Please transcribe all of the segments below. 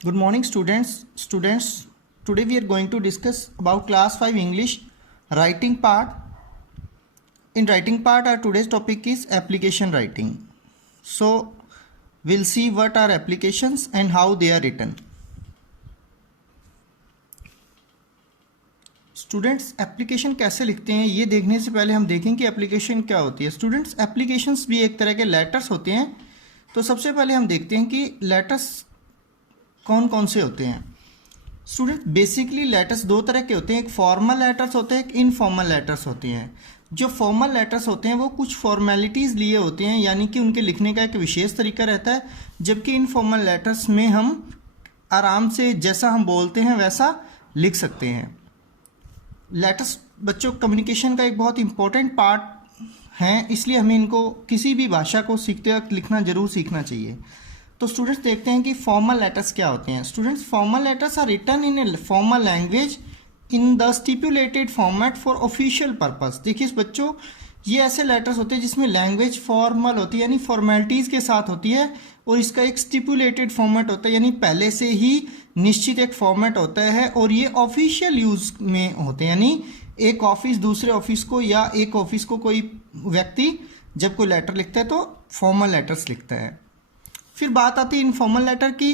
Good morning, students. Today we are going to discuss about class 5 English writing part. In writing part, our today's topic is application writing. So we'll see what are applications and how they are written. Students application कैसे लिखते हैं ये देखने से पहले हम देखें कि एप्लीकेशन क्या होती है। स्टूडेंट्स एप्लीकेशंस भी एक तरह के लेटर्स होते हैं। तो सबसे पहले हम देखते हैं कि लेटर्स कौन कौन से होते हैं। स्टूडेंट बेसिकली लेटर्स दो तरह के होते हैं, एक फॉर्मल लेटर्स होते हैं, एक इनफॉर्मल लेटर्स होते हैं। जो फॉर्मल लेटर्स होते हैं वो कुछ फॉर्मेलिटीज़ लिए होते हैं, यानी कि उनके लिखने का एक विशेष तरीका रहता है, जबकि इनफॉर्मल लेटर्स में हम आराम से जैसा हम बोलते हैं वैसा लिख सकते हैं। लेटर्स बच्चों कम्युनिकेशन का एक बहुत इंपॉर्टेंट पार्ट हैं, इसलिए हमें इनको किसी भी भाषा को सीखते वक्त लिखना ज़रूर सीखना चाहिए। तो स्टूडेंट्स देखते हैं कि फॉर्मल लेटर्स क्या होते हैं। Students formal letters are written in a formal language in the stipulated format for official purpose. देखिए बच्चों, ये ऐसे लेटर्स होते हैं जिसमें लैंग्वेज फॉर्मल होती है, यानी फॉर्मेलिटीज़ के साथ होती है, और इसका एक स्टिपुलेटेड फॉर्मेट होता है, यानी पहले से ही निश्चित एक फॉर्मेट होता है, और ये ऑफिशियल यूज़ में होते हैं, यानी एक ऑफिस दूसरे ऑफिस को या एक ऑफिस को कोई व्यक्ति जब कोई लेटर लिखता है तो फॉर्मल लेटर्स लिखता है। फिर बात आती है इनफॉर्मल लेटर की।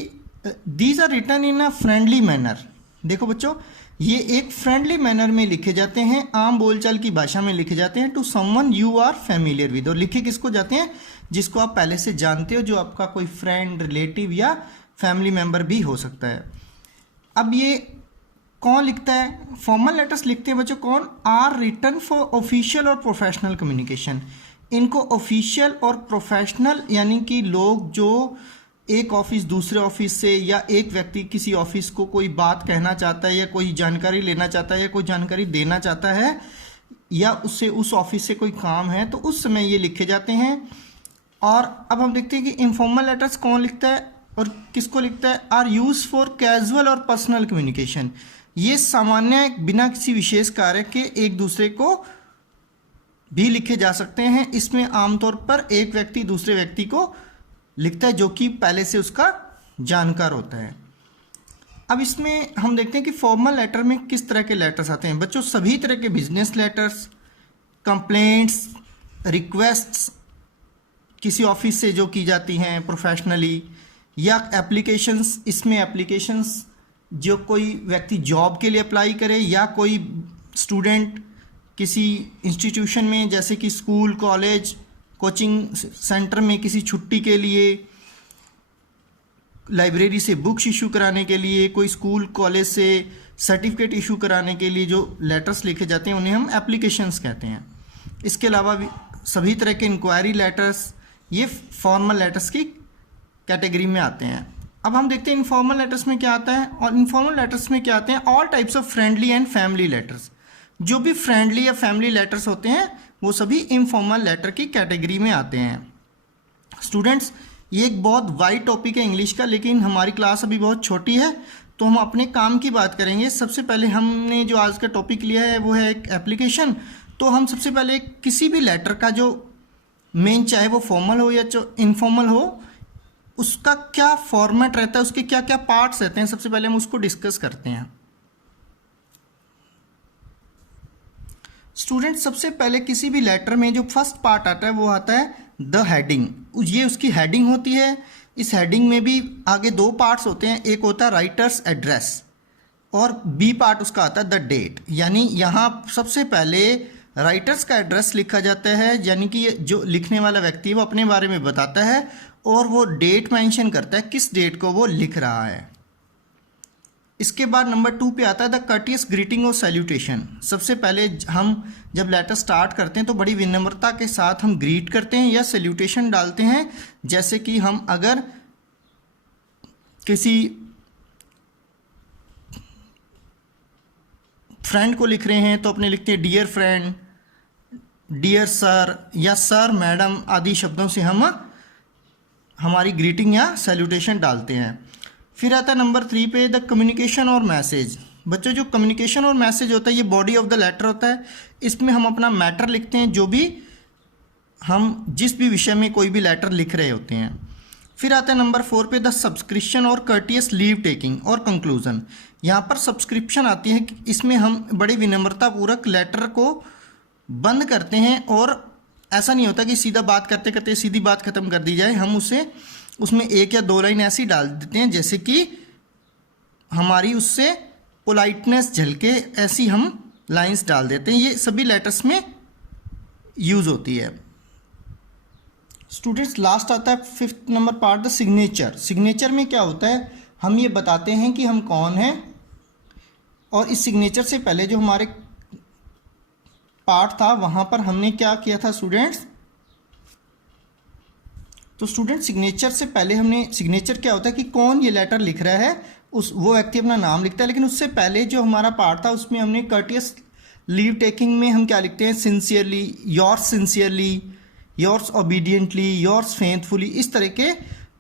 These are written in a friendly manner. देखो बच्चों, ये एक फ्रेंडली मैनर में लिखे जाते हैं, आम बोलचाल की भाषा में लिखे जाते हैं, to someone you are familiar with. और लिखे किसको जाते हैं? जिसको आप पहले से जानते हो, जो आपका कोई फ्रेंड, रिलेटिव या फैमिली मेम्बर भी हो सकता है। अब ये कौन लिखता है? फॉर्मल लेटर्स लिखते हैं बच्चों कौन? आर रिटन फॉर ऑफिशियल और प्रोफेशनल कम्युनिकेशन। इनको ऑफिशियल और प्रोफेशनल, यानी कि लोग जो एक ऑफिस दूसरे ऑफिस से या एक व्यक्ति किसी ऑफिस को कोई बात कहना चाहता है या कोई जानकारी लेना चाहता है या कोई जानकारी देना चाहता है या उससे उस ऑफिस से कोई काम है, तो उस समय ये लिखे जाते हैं। और अब हम देखते हैं कि इनफॉर्मल लेटर्स कौन लिखता है और किसको लिखता है। आर यूज फॉर कैजुअल और पर्सनल कम्युनिकेशन। ये सामान्य बिना किसी विशेष कार्य के एक दूसरे को भी लिखे जा सकते हैं। इसमें आमतौर पर एक व्यक्ति दूसरे व्यक्ति को लिखता है जो कि पहले से उसका जानकार होता है। अब इसमें हम देखते हैं कि फॉर्मल लेटर में किस तरह के लेटर्स आते हैं। बच्चों सभी तरह के बिजनेस लेटर्स, कंप्लेंट्स, रिक्वेस्ट्स किसी ऑफिस से जो की जाती हैं प्रोफेशनली, या एप्लीकेशंस। इसमें एप्लीकेशंस जो कोई व्यक्ति जॉब के लिए अप्लाई करे या कोई स्टूडेंट किसी इंस्टीट्यूशन में जैसे कि स्कूल, कॉलेज, कोचिंग सेंटर में किसी छुट्टी के लिए, लाइब्रेरी से बुक्स इशू कराने के लिए, कोई स्कूल कॉलेज से सर्टिफिकेट इशू कराने के लिए जो लेटर्स लिखे जाते हैं उन्हें हम एप्लीकेशंस कहते हैं। इसके अलावा भी सभी तरह के इंक्वायरी लेटर्स ये फॉर्मल लेटर्स की कैटेगरी में आते हैं। अब हम देखते हैं इनफॉर्मल लेटर्स में क्या आता है। और इनफॉर्मल लेटर्स में क्या आते हैं? All types of friendly and family letters. जो भी फ्रेंडली या फैमिली लेटर्स होते हैं वो सभी इनफॉर्मल लेटर की कैटेगरी में आते हैं। स्टूडेंट्स ये एक बहुत वाइड टॉपिक है इंग्लिश का, लेकिन हमारी क्लास अभी बहुत छोटी है तो हम अपने काम की बात करेंगे। सबसे पहले हमने जो आज का टॉपिक लिया है वो है एक एप्लीकेशन। तो हम सबसे पहले किसी भी लेटर का जो मेन, चाहे वो फॉर्मल हो या जो इनफॉर्मल हो, उसका क्या फॉर्मेट रहता है, उसके क्या क्या पार्ट्स रहते हैं, सबसे पहले हम उसको डिस्कस करते हैं। स्टूडेंट सबसे पहले किसी भी लेटर में जो फर्स्ट पार्ट आता है वो आता है द हेडिंग। ये उसकी हेडिंग होती है। इस हेडिंग में भी आगे दो पार्ट्स होते हैं, एक होता है राइटर्स एड्रेस और बी पार्ट उसका आता है द डेट। यानी यहाँ सबसे पहले राइटर्स का एड्रेस लिखा जाता है, यानी कि जो लिखने वाला व्यक्ति है वो अपने बारे में बताता है और वो डेट मेंशन करता है किस डेट को वो लिख रहा है। इसके बाद नंबर 2 पे आता है द कर्टियस ग्रीटिंग और सैल्यूटेशन। सबसे पहले हम जब लेटर स्टार्ट करते हैं तो बड़ी विनम्रता के साथ हम ग्रीट करते हैं या सैल्यूटेशन डालते हैं। जैसे कि हम अगर किसी फ्रेंड को लिख रहे हैं तो अपने लिखते हैं डियर फ्रेंड, डियर सर या सर, मैडम आदि शब्दों से हम हमारी ग्रीटिंग या सैल्यूटेशन डालते हैं। फिर आता है नंबर 3 पे द कम्युनिकेशन और मैसेज। बच्चों जो कम्युनिकेशन और मैसेज होता है ये बॉडी ऑफ द लेटर होता है। इसमें हम अपना मैटर लिखते हैं, जो भी हम जिस भी विषय में कोई भी लेटर लिख रहे होते हैं। फिर आता है नंबर 4 पे द सब्सक्रिप्शन और कर्टियस लीव टेकिंग और कंक्लूजन। यहाँ पर सब्सक्रिप्शन आती है कि इसमें हम बड़ी विनम्रतापूर्वक लेटर को बंद करते हैं और ऐसा नहीं होता कि सीधा बात करते करते सीधी बात खत्म कर दी जाए, हम उसे उसमें 1 या 2 लाइन ऐसी डाल देते हैं जैसे कि हमारी उससे पोलाइटनेस झलके, ऐसी हम लाइंस डाल देते हैं। ये सभी लेटर्स में यूज़ होती है। स्टूडेंट्स लास्ट आता है 5th number part the signature. Signature में क्या होता है, हम ये बताते हैं कि हम कौन हैं, और इस सिग्नेचर से पहले जो हमारे पार्ट था वहाँ पर हमने क्या किया था स्टूडेंट्स। तो स्टूडेंट सिग्नेचर से पहले हमने, सिग्नेचर क्या होता है कि कौन ये लेटर लिख रहा है, वो व्यक्ति अपना नाम लिखता है, लेकिन उससे पहले जो हमारा पार्ट था उसमें हमने कर्टियस लीव टेकिंग में हम क्या लिखते हैं, sincerely, yours obediently, yours faithfully, इस तरह के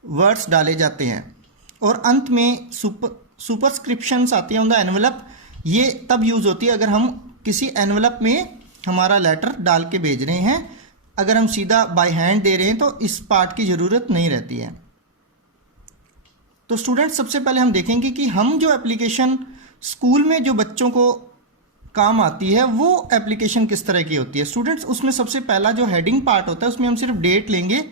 वर्ड्स डाले जाते हैं। और अंत में सुपरस्क्रिप्शंस आती हैं ऑन द एनवलप। ये तब यूज़ होती है अगर हम किसी एनवलप में हमारा लेटर डाल के भेज रहे हैं। अगर हम सीधा बाय हैंड दे रहे हैं तो इस पार्ट की ज़रूरत नहीं रहती है। तो स्टूडेंट सबसे पहले हम देखेंगे कि हम जो एप्लीकेशन स्कूल में जो बच्चों को काम आती है वो एप्लीकेशन किस तरह की होती है। स्टूडेंट्स उसमें सबसे पहला जो हेडिंग पार्ट होता है उसमें हम सिर्फ डेट लेंगे,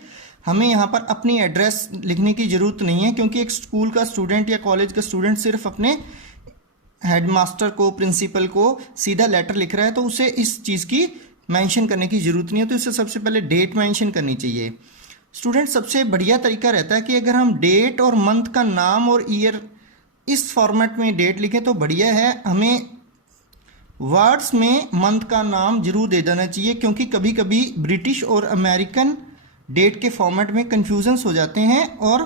हमें यहाँ पर अपनी एड्रेस लिखने की ज़रूरत नहीं है, क्योंकि एक स्कूल का स्टूडेंट या कॉलेज का स्टूडेंट सिर्फ अपने हेडमास्टर को, प्रिंसिपल को सीधा लेटर लिख रहा है, तो उसे इस चीज़ की मेंशन करने की ज़रूरत नहीं है। तो इससे सबसे पहले डेट मेंशन करनी चाहिए। स्टूडेंट सबसे बढ़िया तरीका रहता है कि अगर हम डेट और मंथ का नाम और ईयर इस फॉर्मेट में डेट लिखें तो बढ़िया है। हमें वर्ड्स में मंथ का नाम जरूर दे देना चाहिए, क्योंकि कभी कभी ब्रिटिश और अमेरिकन डेट के फॉर्मेट में कन्फ्यूजन्स हो जाते हैं और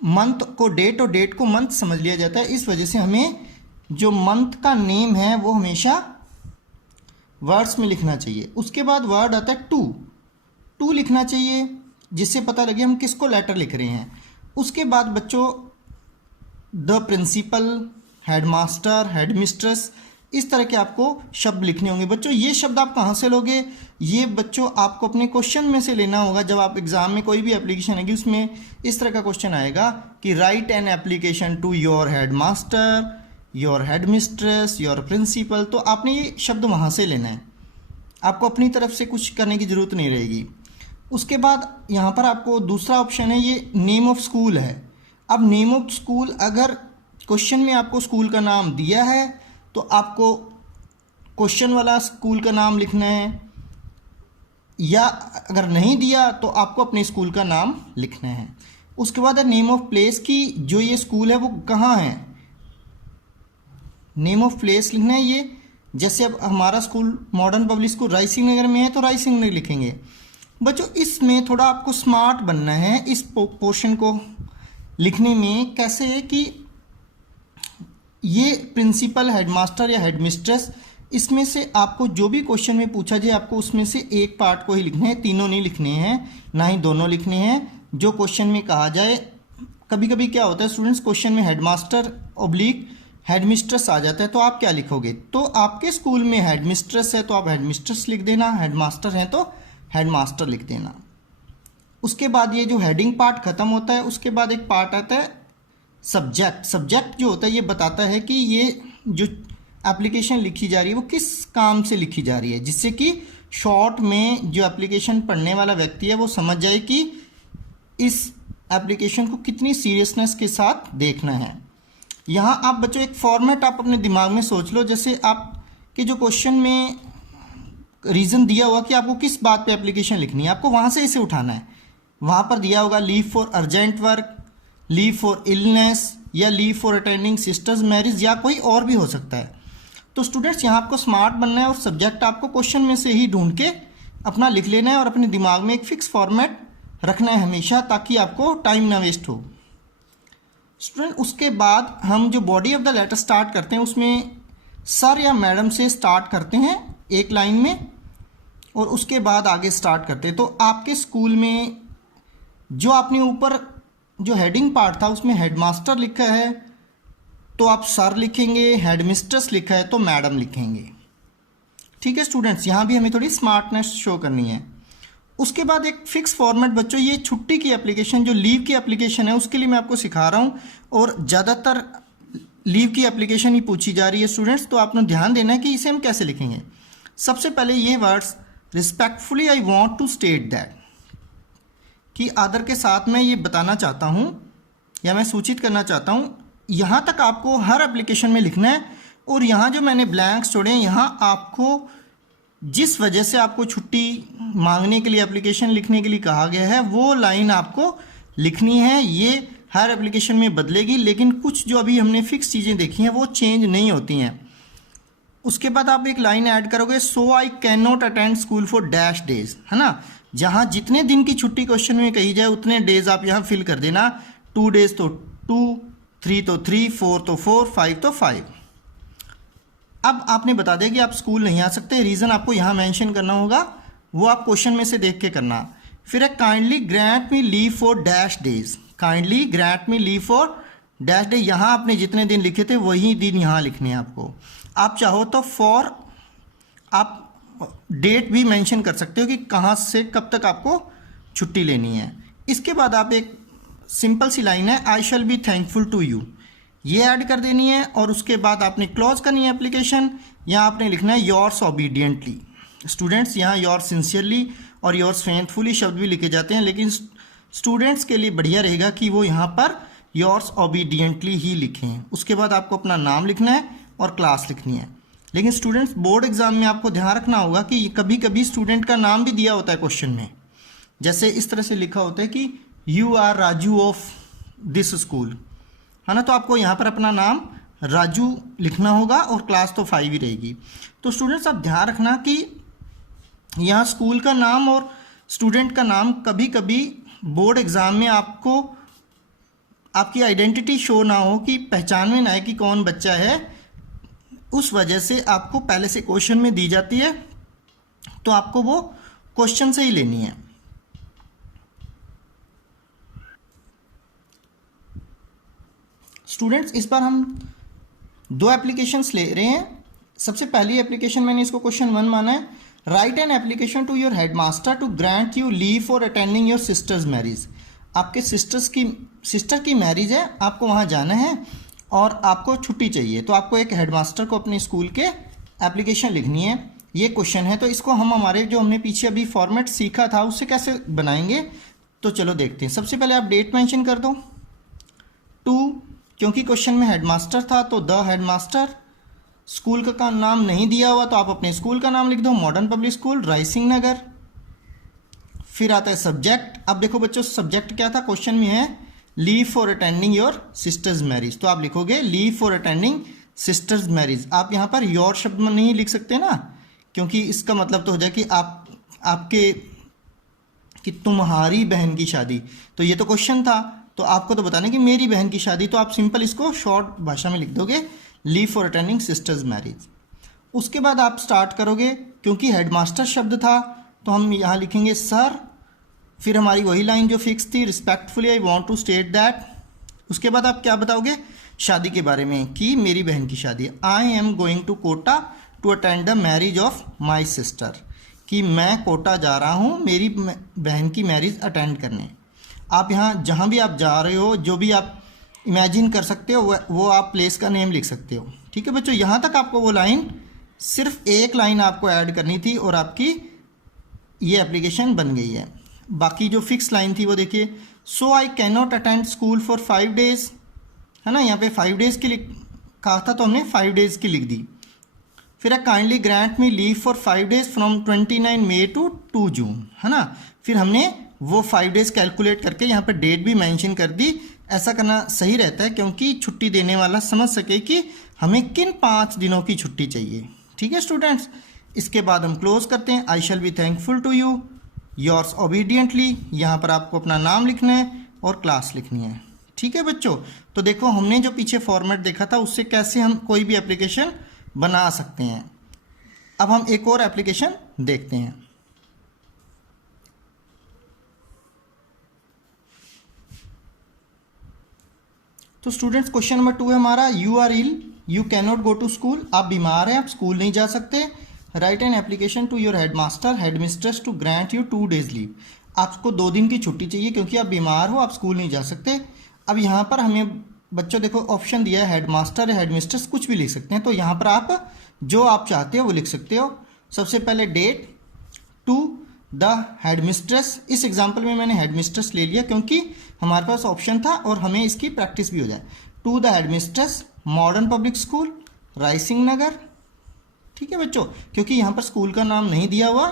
मंथ को डेट और डेट को मंथ समझ लिया जाता है। इस वजह से हमें जो मंथ का नेम है वो हमेशा वर्ड्स में लिखना चाहिए। उसके बाद वर्ड आता है टू लिखना चाहिए, जिससे पता लगे हम किसको लेटर लिख रहे हैं। उसके बाद बच्चों द प्रिंसिपल, हेडमास्टर, हेडमिस्ट्रेस, इस तरह के आपको शब्द लिखने होंगे। बच्चों ये शब्द आप कहाँ से लोगे, ये बच्चों आपको अपने क्वेश्चन में से लेना होगा। जब आप एग्जाम में कोई भी एप्लीकेशन आएगी उसमें इस तरह का क्वेश्चन आएगा कि write an application to your headmaster, your headmistress, your principal. तो आपने ये शब्द वहाँ से लेना है, आपको अपनी तरफ से कुछ करने की ज़रूरत नहीं रहेगी। उसके बाद यहाँ पर आपको दूसरा ऑप्शन है, ये नेम ऑफ स्कूल है। अब नेम ऑफ स्कूल, अगर क्वेश्चन में आपको स्कूल का नाम दिया है तो आपको क्वेश्चन वाला स्कूल का नाम लिखना है, या अगर नहीं दिया तो आपको अपने स्कूल का नाम लिखना है। उसके बाद है नेम ऑफ प्लेस की, जो ये स्कूल है वो कहाँ है, नेम ऑफ प्लेस लिखना है। ये जैसे अब हमारा school modern public school Rai Singh Nagar में है तो राय सिंह नगर लिखेंगे। बच्चों इसमें थोड़ा आपको स्मार्ट बनना है इस पोर्शन को लिखने में। कैसे है कि ये प्रिंसिपल, हेडमास्टर या हेडमिस्ट्रेस, इसमें से आपको जो भी क्वेश्चन में पूछा जाए आपको उसमें से एक पार्ट को ही लिखना है, तीनों नहीं लिखने हैं, ना ही दोनों लिखने हैं। जो क्वेश्चन में कहा जाए, कभी कभी क्या होता है स्टूडेंट्स, क्वेश्चन में हेडमास्टर ऑब्लिक हेडमिस्ट्रेस आ जाता है तो आप क्या लिखोगे। तो आपके स्कूल में हेडमिस्ट्रेस है तो आप हेडमिस्ट्रेस लिख देना, हेडमास्टर है तो हेडमास्टर लिख देना। उसके बाद ये जो हेडिंग पार्ट खत्म होता है, उसके बाद एक पार्ट आता है सब्जेक्ट। सब्जेक्ट जो होता है ये बताता है कि ये जो एप्लीकेशन लिखी जा रही है वो किस काम से लिखी जा रही है, जिससे कि शॉर्ट में जो एप्लीकेशन पढ़ने वाला व्यक्ति है वो समझ जाए कि इस एप्लीकेशन को कितनी सीरियसनेस के साथ देखना है। यहाँ आप बच्चों एक फॉर्मेट आप अपने दिमाग में सोच लो, जैसे आपके जो क्वेश्चन में रीज़न दिया हुआ कि आपको किस बात पे एप्लीकेशन लिखनी है, आपको वहाँ से इसे उठाना है। वहाँ पर दिया होगा leave for urgent work, leave for illness, या leave for attending sister's marriage, या कोई और भी हो सकता है। तो स्टूडेंट्स यहाँ आपको स्मार्ट बनना है और सब्जेक्ट आपको क्वेश्चन में से ही ढूंढ के अपना लिख लेना है और अपने दिमाग में एक फिक्स फॉर्मेट रखना है हमेशा, ताकि आपको टाइम ना वेस्ट हो। स्टूडेंट उसके बाद हम जो body of the letter start करते हैं उसमें सर या मैडम से स्टार्ट करते हैं एक लाइन में, और उसके बाद आगे स्टार्ट करते हैं। तो आपके स्कूल में जो आपने ऊपर जो हेडिंग पार्ट था उसमें हेडमास्टर लिखा है तो आप सर लिखेंगे, हेडमिस्ट्रेस लिखा है तो मैडम लिखेंगे। ठीक है स्टूडेंट्स, यहाँ भी हमें थोड़ी स्मार्टनेस शो करनी है। उसके बाद एक फिक्स फॉर्मेट बच्चों, ये छुट्टी की एप्लीकेशन जो लीव की एप्लीकेशन है उसके लिए मैं आपको सिखा रहा हूँ, और ज़्यादातर लीव की एप्लीकेशन ही पूछी जा रही है स्टूडेंट्स, तो आपने ध्यान देना है कि इसे हम कैसे लिखेंगे। सबसे पहले ये words respectfully I want to state that, कि आदर के साथ मैं ये बताना चाहता हूँ या मैं सूचित करना चाहता हूँ, यहाँ तक आपको हर एप्लीकेशन में लिखना है। और यहाँ जो मैंने ब्लैंक्स छोड़े हैं, यहाँ आपको जिस वजह से आपको छुट्टी मांगने के लिए एप्लीकेशन लिखने के लिए कहा गया है वो लाइन आपको लिखनी है। ये हर एप्लीकेशन में बदलेगी, लेकिन कुछ जो अभी हमने फिक्स चीज़ें देखी हैं वो चेंज नहीं होती हैं। उसके बाद आप एक लाइन ऐड करोगे, so I can not attend school for dash days, है ना। जहाँ जितने दिन की छुट्टी क्वेश्चन में कही जाए उतने डेज आप यहाँ फिल कर देना। 2 डेज तो 2, 3 तो 3, 4 तो 4, 5 तो 5। अब आपने बता दिया कि आप स्कूल नहीं आ सकते, रीज़न आपको यहाँ मेंशन करना होगा, वो आप क्वेश्चन में से देख के करना। फिर एक kindly grant me leave for dash days, kindly grant me leave for dash day, यहाँ आपने जितने दिन लिखे थे वही दिन यहाँ लिखने हैं आपको। आप चाहो तो फॉर आप डेट भी मेंशन कर सकते हो कि कहाँ से कब तक आपको छुट्टी लेनी है। इसके बाद आप एक सिंपल सी लाइन है, I shall be thankful to you, ये ऐड कर देनी है। और उसके बाद आपने क्लोज करनी है एप्लीकेशन, यहाँ आपने लिखना है योर्स ओबीडियंटली। स्टूडेंट्स यहाँ योर्स सिंसियरली और योर्स फेथफुली शब्द भी लिखे जाते हैं, लेकिन स्टूडेंट्स के लिए बढ़िया रहेगा कि वो यहाँ पर योर्स ओबीडियंटली ही लिखें। उसके बाद आपको अपना नाम लिखना है और क्लास लिखनी है। लेकिन स्टूडेंट्स बोर्ड एग्जाम में आपको ध्यान रखना होगा कि कभी कभी स्टूडेंट का नाम भी दिया होता है क्वेश्चन में, जैसे इस तरह से लिखा होता है कि you are Raju of this school, है ना। तो आपको यहाँ पर अपना नाम राजू लिखना होगा और क्लास तो 5 ही रहेगी। तो स्टूडेंट्स आप ध्यान रखना कि यहाँ स्कूल का नाम और स्टूडेंट का नाम कभी कभी बोर्ड एग्ज़ाम में आपको आपकी आइडेंटिटी शो ना हो, कि पहचान में ना आए कि कौन बच्चा है, उस वजह से आपको पहले से क्वेश्चन में दी जाती है, तो आपको वो क्वेश्चन से ही लेनी है। स्टूडेंट्स इस बार हम 2 एप्लीकेशंस ले रहे हैं। सबसे पहली एप्लीकेशन मैंने इसको क्वेश्चन 1 माना है, write an application to your headmaster to grant you leave for attending your sister's marriage. आपके सिस्टर की मैरिज है, आपको वहाँ जाना है और आपको छुट्टी चाहिए, तो आपको एक हेडमास्टर को अपने स्कूल के एप्लीकेशन लिखनी है। ये क्वेश्चन है, तो इसको हम हमारे जो हमने पीछे अभी फॉर्मेट सीखा था उससे कैसे बनाएंगे, तो चलो देखते हैं। सबसे पहले आप डेट मेंशन कर दो 2, क्योंकि क्वेश्चन में हेडमास्टर था तो द हेडमास्टर। स्कूल का नाम नहीं दिया हुआ तो आप अपने स्कूल का नाम लिख दो, मॉडर्न पब्लिक स्कूल रायसिंह नगर। फिर आता है सब्जेक्ट। अब देखो बच्चों सब्जेक्ट क्या था, क्वेश्चन में है leave for attending your sister's marriage, तो आप लिखोगे leave for attending sister's marriage. आप यहाँ पर योर शब्द में नहीं लिख सकते ना, क्योंकि इसका मतलब तो हो जाए कि आपके कि तुम्हारी बहन की शादी, तो ये तो क्वेश्चन था, तो आपको तो बताना कि मेरी बहन की शादी, तो आप सिंपल इसको शॉर्ट भाषा में लिख दोगे leave for attending sister's marriage. उसके बाद आप स्टार्ट करोगे, क्योंकि हेडमास्टर शब्द था तो हम यहाँ लिखेंगे सर। फिर हमारी वही लाइन जो फिक्स थी, respectfully I want to state that. उसके बाद आप क्या बताओगे शादी के बारे में, कि मेरी बहन की शादी है। I am going to Kota to attend the marriage of my sister, कि मैं कोटा जा रहा हूँ मेरी बहन की मैरिज अटेंड करने। आप यहाँ जहाँ भी आप जा रहे हो, जो भी आप इमेजिन कर सकते हो वो आप प्लेस का नेम लिख सकते हो। ठीक है बच्चों, यहाँ तक आपको वो लाइन, सिर्फ एक लाइन आपको ऐड करनी थी और आपकी ये एप्लीकेशन बन गई है। बाकी जो फिक्स लाइन थी वो देखिए, so I can not attend school for 5 days, है ना। यहाँ पे 5 डेज की कहा था तो हमने 5 डेज की लिख दी। फिर kindly grant me leave for 5 days from 29 May to 2 June, है ना। फिर हमने वो 5 डेज कैलकुलेट करके यहाँ पर डेट भी मेंशन कर दी। ऐसा करना सही रहता है, क्योंकि छुट्टी देने वाला समझ सके कि हमें किन 5 दिनों की छुट्टी चाहिए। ठीक है स्टूडेंट्स, इसके बाद हम क्लोज करते हैं। I shall be thankful to you, yours obediently. यहाँ पर आपको अपना नाम लिखना है और क्लास लिखनी है। ठीक है बच्चों, तो देखो हमने जो पीछे फॉर्मेट देखा था उससे कैसे हम कोई भी एप्लीकेशन बना सकते हैं। अब हम एक और एप्लीकेशन देखते हैं। तो स्टूडेंट्स क्वेश्चन नंबर 2 है हमारा, you are ill you can not go to school. आप बीमार हैं, आप स्कूल नहीं जा सकते। Write an application to your headmaster headmistress to grant you 2 days leave. आपको 2 दिन की छुट्टी चाहिए क्योंकि आप बीमार हो, आप स्कूल नहीं जा सकते। अब यहाँ पर हमें बच्चों देखो ऑप्शन दिया है, हेडमास्टर या हेडमिस्ट्रेस कुछ भी लिख सकते हैं, तो यहाँ पर आप जो आप चाहते हो वो लिख सकते हो। सबसे पहले डेट टू द हेडमिस्ट्रेस, इस एग्जाम्पल में मैंने हेडमिस्ट्रेस ले लिया क्योंकि हमारे पास ऑप्शन था और हमें इसकी प्रैक्टिस भी हो जाए। To the headmistress modern public school Raisinghnagar, ठीक है बच्चों, क्योंकि यहाँ पर स्कूल का नाम नहीं दिया हुआ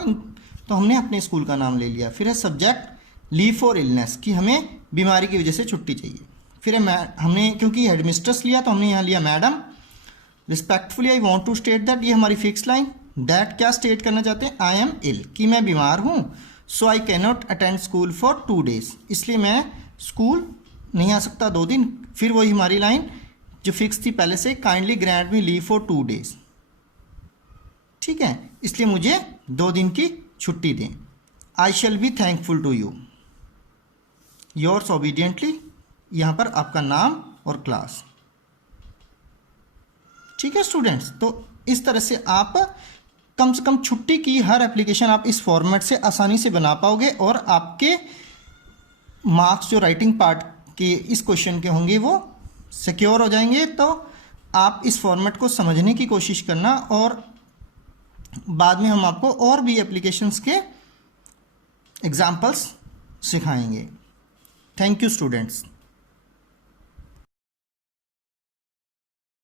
तो हमने अपने स्कूल का नाम ले लिया। फिर है सब्जेक्ट लीव फॉर इलनेस, कि हमें बीमारी की वजह से छुट्टी चाहिए। फिर है हमने क्योंकि हेडमिस्ट्रेस लिया तो हमने यहाँ लिया madam. Respectfully I want to state that, ये हमारी फिक्स लाइन। दैट क्या स्टेट करना चाहते हैं, आई एम इल, कि मैं बीमार हूँ। So I can not attend school for 2 days, इसलिए मैं स्कूल नहीं आ सकता 2 दिन। फिर वही हमारी लाइन जो फिक्स थी पहले से, kindly grant me leave for 2 days, ठीक है, इसलिए मुझे 2 दिन की छुट्टी दें। I shall be thankful to you, yours obediently, यहाँ पर आपका नाम और क्लास, ठीक है स्टूडेंट्स। तो इस तरह से आप कम से कम छुट्टी की हर एप्लीकेशन आप इस फॉर्मेट से आसानी से बना पाओगे और आपके मार्क्स जो राइटिंग पार्ट के इस क्वेश्चन के होंगे वो सिक्योर हो जाएंगे। तो आप इस फॉर्मेट को समझने की कोशिश करना और बाद में हम आपको और भी एप्लीकेशंस के एग्जाम्पल्स सिखाएंगे। Thank you students.